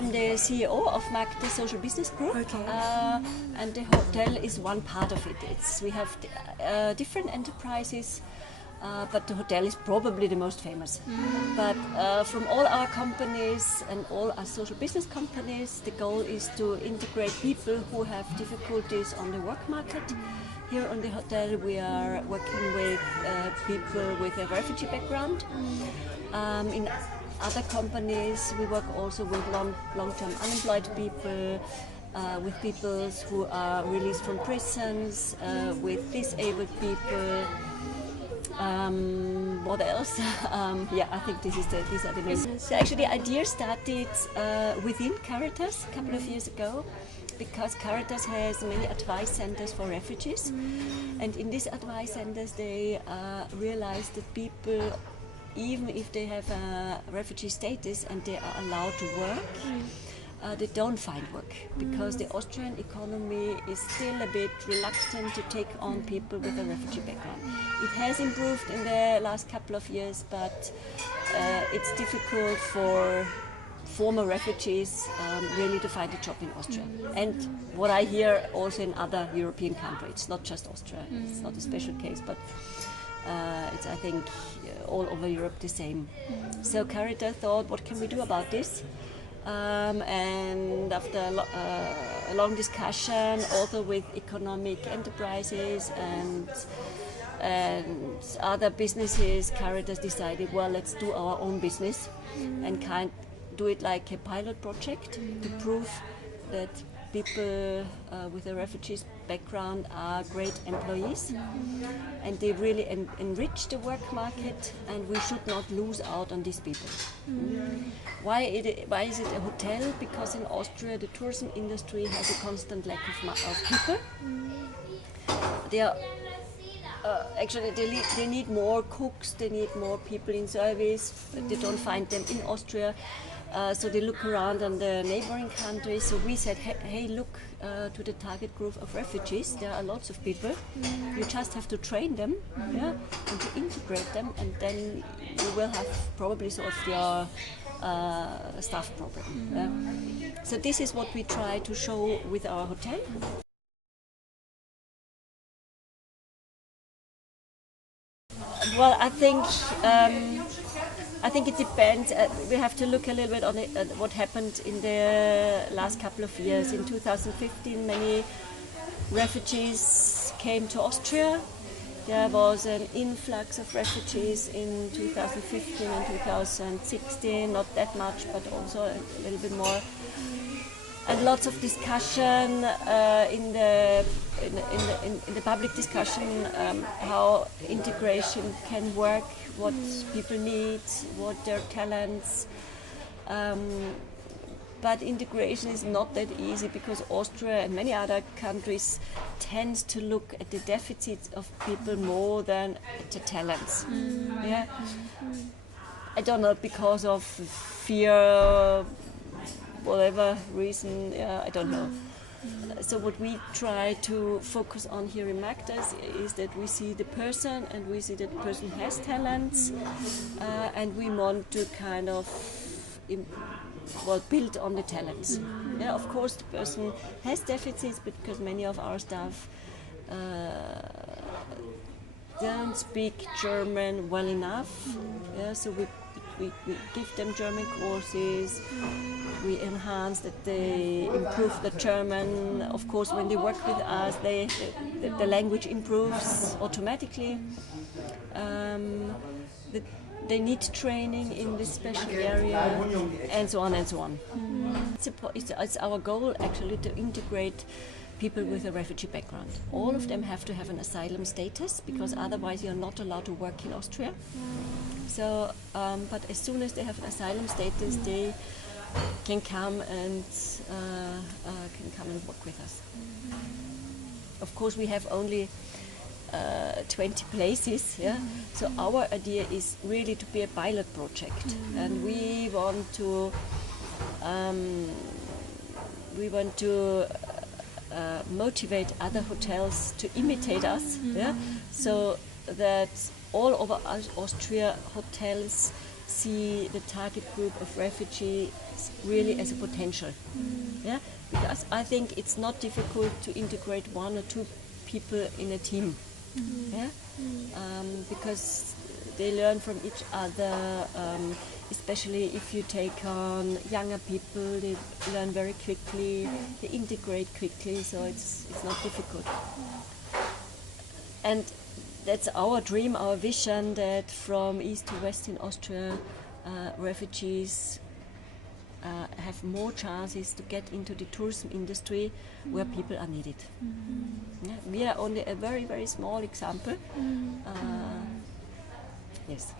I'm the CEO of Magdas Social Business Group, and the hotel is one part of it. We have different enterprises, but the hotel is probably the most famous. But from all our companies and all our social business companies, the goal is to integrate people who have difficulties on the work market. Here on the hotel we are working with people with a refugee background. In other companies we work also with long-term unemployed people, with people who are released from prisons, with disabled people. What else? I think these are the main. So actually the idea started within Caritas a couple of years ago, because Caritas has many advice centers for refugees, and in these advice centers they realized that people, even if they have a refugee status and they are allowed to work, they don't find work, because the Austrian economy is still a bit reluctant to take on people with a refugee background. It has improved in the last couple of years, but it's difficult for former refugees really to find a job in Austria. And what I hear also in other European countries, it's not just Austria, it's not a special case, but it's, I think, all over Europe the same. So Caritas thought, what can we do about this? And after a long discussion, also with economic enterprises and other businesses, Caritas decided, well, let's do our own business and do it like a pilot project to prove that people with a refugee background are great employees, and they really enrich the work market, and we should not lose out on these people. Why is it a hotel? Because in Austria the tourism industry has a constant lack of people. They are actually they need more cooks, they need more people in service. They don't find them in Austria. So they look around on the neighboring countries. So we said, hey, look to the target group of refugees. There are lots of people. You just have to train them, and to integrate them, and then you will have probably solved your staff problem. So this is what we try to show with our hotel. Well, I think it depends. We have to look a little bit on what happened in the last couple of years. In 2015, many refugees came to Austria. There was an influx of refugees in 2015 and 2016, not that much, but also a little bit more. And lots of discussion in the public discussion how integration can work, what people need, what their talents. But integration is not that easy, because Austria and many other countries tend to look at the deficits of people more than at the talents. I don't know, because of fear, whatever reason, I don't know. So what we try to focus on here in Magdas is that we see the person, and we see that the person has talents, and we want to kind of build on the talents. Of course the person has deficits, because many of our staff don't speak German well enough. So we give them German courses, we enhance that they improve the German. Of course, when they work with us, the language improves automatically. They need training in this special area, and so on and so on. It's our goal actually to integrate people with a refugee background. All of them have to have an asylum status, because otherwise you're not allowed to work in Austria. So, but as soon as they have an asylum status, they can come and work with us. Of course, we have only 20 places. So our idea is really to be a pilot project, and we want to motivate other hotels to imitate us. So that all over Austria hotels see the target group of refugees really as a potential. Yeah, because I think it's not difficult to integrate 1 or 2 people in a team. Yeah, because they learn from each other. Especially if you take on younger people, they learn very quickly. They integrate quickly, so it's not difficult. And that's our dream, our vision, that from east to west in Austria, refugees have more chances to get into the tourism industry where people are needed. Yeah, we are only a very, very small example. Yes.